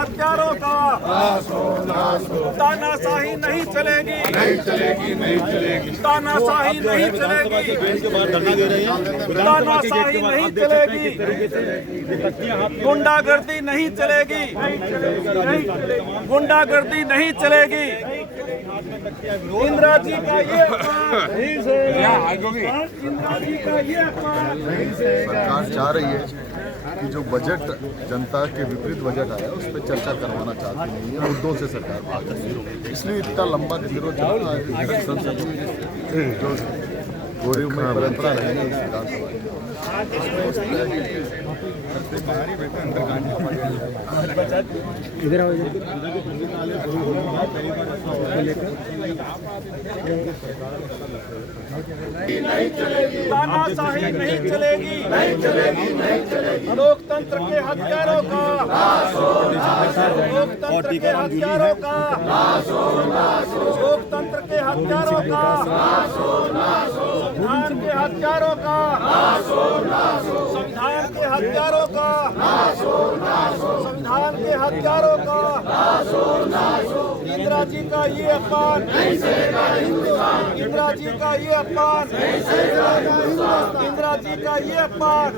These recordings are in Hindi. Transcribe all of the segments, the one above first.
हत्यारों का तानाशाही नहीं चलेगी, नहीं चलेगी, नहीं चलेगी, तानाशाही नहीं चलेगी, तानाशाही नहीं चलेगी, गुंडागर्दी नहीं चलेगी, गुंडागर्दी नहीं चलेगी। इंदिरा जी का ये इंदिरा जी का ये सरकार चाह रही है कि जो बजट जनता के विपरीत बजट आया उस पर चर्चा करवाना चाहती नहीं है, मुद्दों से सरकार भाग रही है, इसलिए इतना लंबा विरोध चलता है। संसदीय जो गौरव में परंपरा रही है इधर आओ। तानाशाही नहीं चलेगी, नहीं चलेगी, नहीं चलेगी। लोकतंत्र के हथियारों का लोकतंत्र के हथियारों का लोकतंत्र के हथियारों का संविधान के हथियारों का संविधान के हथियारों का संविधान के हथियारों का इंदिरा जी का ये अपमान, इंदिरा जी का ये अपमान, इंदिरा जी का ये अपमान।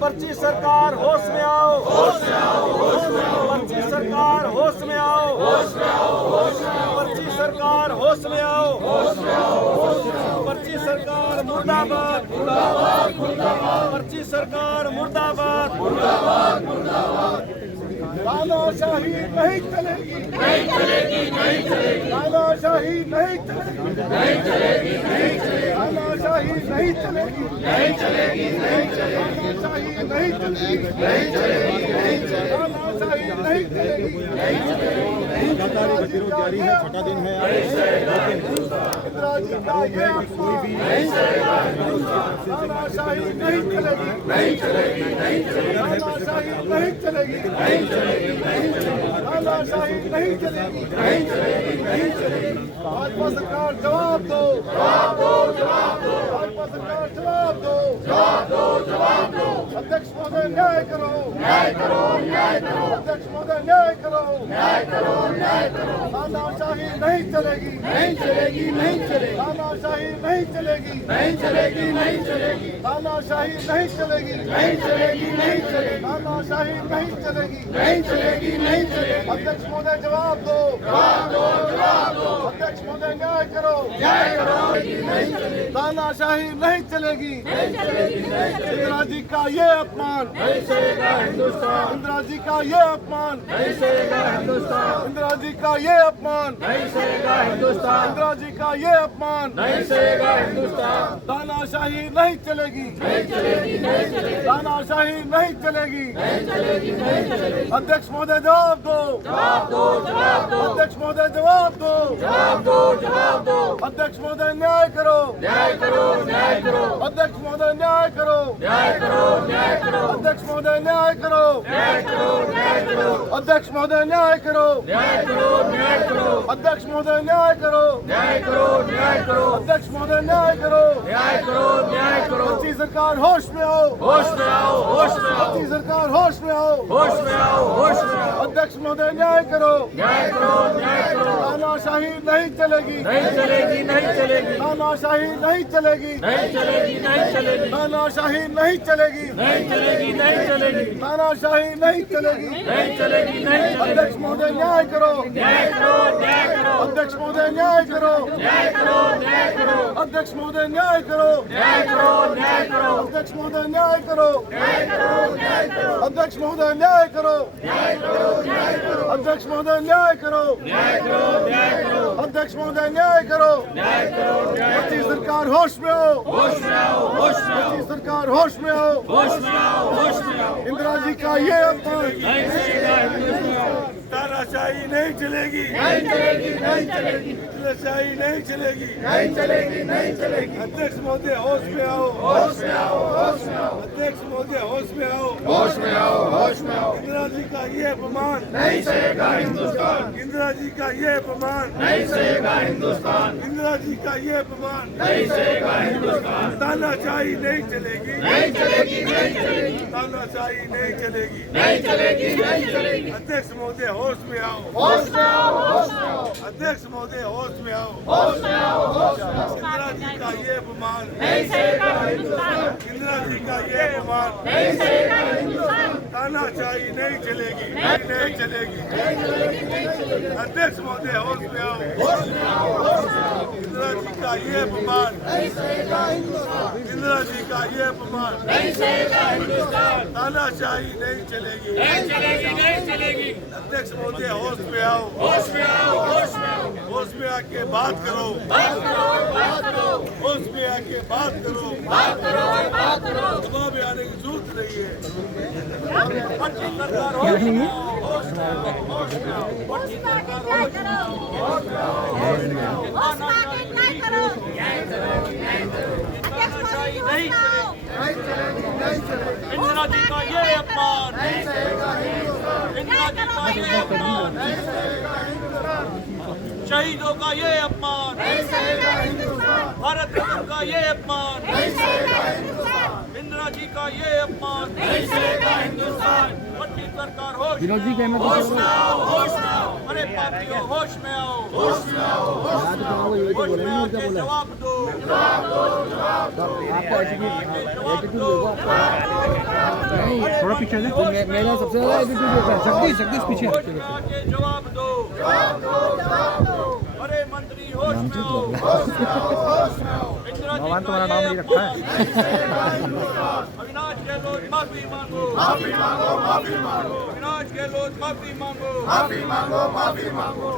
पर्ची सरकार होश में आओ, पर्ची सरकार होश में आओ, पर्ची सरकार होश में आओ, पर्ची सरकार मुर्दाबाद, पर्ची सरकार मुर्दाबाद। तानाशाही नहीं चलेगी, नहीं चलेगी, नहीं चलेगी, तानाशाही नहीं चलेगी, नहीं चलेगी, नहीं चलेगी, तानाशाही नहीं चलेगी, नहीं चलेगी, नहीं चलेगी, तानाशाही नहीं चलेगी, नहीं चलेगी, नहीं चलेगी, तानाशाही नहीं चलेगी, नहीं चलेगी। लगातार गतिरोध जारी है, छठा दिन है। इंदिरा जी का ये तानाशाही नहीं चलेगी, नहीं चलेगी, नहीं चलेगी, तानाशाही नहीं चलेगी, नहीं चलेगी, नहीं चलेगी, तानाशाही नहीं चलेगी, नहीं चलेगी, नहीं चलेगी। भाजपा सरकार जवाब दो, जवाब दो, जवाब दो, भाजपा सरकार जवाब दो, जवाब दो, जवाब दो। अध्यक्ष महोदय न्याय करो, न्याय करो, न्याय करो, अध्यक्ष महोदय न्याय करो, न्याय करो, न्याय करो। तानाशाही नहीं चलेगी, नहीं चलेगी, नहीं चलेगी, तानाशाही नहीं चलेगी, नहीं चलेगी, नहीं चलेगी, तानाशाही नहीं चलेगी, नहीं चलेगी, नहीं चलेगी, तानाशाही नहीं चलेगी, नहीं चलेगी, नहीं चलेगी। अध्यक्ष महोदय जवाब दो, जवाब दो, जवाब दो, अध्यक्ष महोदय न्याय करो, न्याय करो, नहीं चलेगी, तानाशाही नहीं चलेगी, नहीं चलेगी, नहीं चलेगी। इंदिरा जी का ये अपमान नहीं सहेगा हिंदुस्तान, इंदिरा जी का ये अपमान नहीं सहेगा हिंदुस्तान, इंदिरा जी का ये अपमान नहीं सहेगा हिंदुस्तान, इंदिरा जी का ये अपमान नहीं सहेगा हिंदुस्तान। तानाशाही नहीं चलेगी, नहीं चलेगी, नहीं चलेगी, तानाशाही नहीं चलेगी, नहीं चलेगी, नहीं चलेगी। अध्यक्ष महोदय जवाब दो, जवाब दो, जवाब दो, अध्यक्ष महोदय जवाब दो, जवाब दो, जवाब दो। अध्यक्ष महोदय न्याय करो, न्याय करो, न्याय करो, अध्यक्ष महोदय न्याय करो, न्याय करो, न्याय करो, अध्यक्ष महोदय न्याय करो, न्याय करो, न्याय करो, अध्यक्ष महोदय न्याय करो, न्याय करो, न्याय करो, अध्यक्ष महोदय न्याय करो, न्याय करो, न्याय करो, अध्यक्ष महोदय न्याय करो, न्याय करो, न्याय करो। पर्ची सरकार होश में आओ, होश में आओ, होश में आओ, पर्ची सरकार होश में आओ, होश में आओ, होश में आओ। अध्यक्ष महोदय न्याय करो, न्याय करो, न्याय करो। तानाशाही नहीं चलेगी, नहीं चलेगी, नहीं चलेगी, तानाशाही नहीं चलेगी, नहीं चलेगी, नहीं चलेगी, तानाशाही नहीं चलेगी, नहीं चलेगी, नहीं चलेगी, तानाशाही नहीं चलेगी, नहीं चलेगी, नहीं चलेगी। अध्यक्ष महोदय न्याय करो, न्याय करो, न्याय करो, अध्यक्ष महोदय न्याय करो, न्याय करो, न्याय करो, अध्यक्ष महोदय न्याय करो, न्याय करो, न्याय करो, अध्यक्ष महोदय न्याय करो, न्याय करो, न्याय करो, अध्यक्ष महोदय न्याय करो, न्याय करो, न्याय करो, अध्यक्ष महोदय न्याय करो, न्याय करो, न्याय करो, अध्यक्ष महोदय न्याय करो, न्याय करो, न्याय करो। सरकार होश में आओ, होश में आओ, होश में आओ, सरकार होश में आओ, होश में आओ, होश में आओ। इंदिरा जी का ये अपमान नहीं सहेगा हिंदुस्तान। तानाशाही नहीं चलेगी, नहीं चलेगी, नहीं चलेगी, तानाशाही नहीं चलेगी। नहीं चलेगी, नहीं चलेगी। अध्यक्ष महोदय होश में आओ, होश में आओ, होश में आओ, अध्यक्ष महोदय होश में आओ। होश में आओ, होश में आओ। इंदिरा जी का ये अपमान नहीं सहेगा हिंदुस्तान, इंदिरा जी का ये अपमान नहीं सहेगा हिंदुस्तान, इंदिरा जी का ये अपमान नहीं सहेगा हिंदुस्तान। तानाशाही नहीं चलेगी, नहीं चलेगी, नहीं चलेगी, तानाशाही नहीं चलेगी। नहीं चलेगी, नहीं चलेगी। अध्यक्ष महोदय होश में आओ, होश में आओ, होश में आओ, अध्यक्ष महोदय होश में आओ। होश में आओ, होश में आओ। इंदिरा जी का ये अपमान नहीं सहेगा हिंदुस्तान, इंदिरा जी का ये अपमान नहीं सहेगा हिंदुस्तान, तानाशाही नहीं चलेगी, नहीं चलेगी। अध्यक्ष महोदय होश में आओ, होश में आओ, होश में आओ। इंदिरा जी का ये अपमान नहीं सहेगा हिंदुस्तान, इंदिरा जी का ये अपमान नहीं सहेगा हिंदुस्तान, तानाशाही नहीं चलेगी, नहीं चलेगी, नहीं चलेगी। अध्यक्ष महोदय होश में आओ, होश में आओ, होश में आओ, होश में आके बात करो, बात करो, बात करो, होश में आके बात करो। बात करो, बात करो। दबाव में आने की जरूरत नहीं है। पट्टी सरकार होश में आओ, होश में आओ, होश में आओ। पट्टी सरकार होश में आओ, होश में आओ, होश में आओ। तानाशाही नहीं चलेगी, इंदिरा जी का ये अपमान नहीं सहेगा हिंदुस्तान, इंदिरा जी का ये अपमान नहीं सहेगा हिंदुस्तान, शहीदों का ये अपमान नहीं सहेगा हिंदुस्तान, भारत रत्न का ये अपमान नहीं सहेगा हिंदुस्तान, इंदिरा जी का ये अपमान नहीं सहेगा हिंदुस्तान। पट्टी सरकार होश में आओ, होश में आओ, होश में आओ। अरे पापियों होश में आओ, होश में आओ, होश में आओ। होश में आके जवाब दो, जवाब दो, जवाब दो। थोड़ा पीछे मेरा सबसे ज्यादा एटीट्यूड होता है। जगदीश पीछे आके जवाब दो, जवाब दो, जवाब दो। अरे मंत्री होश में आओ, होश में आओ, होश में आओ। भगवान तुम्हारा नाम नहीं रखा है। अविनाश गहलोत माफी मांगो, माफी मांगो, माफी मांगो। अविनाश गहलोत माफी मांगो, माफी मांगो, माफी मांगो।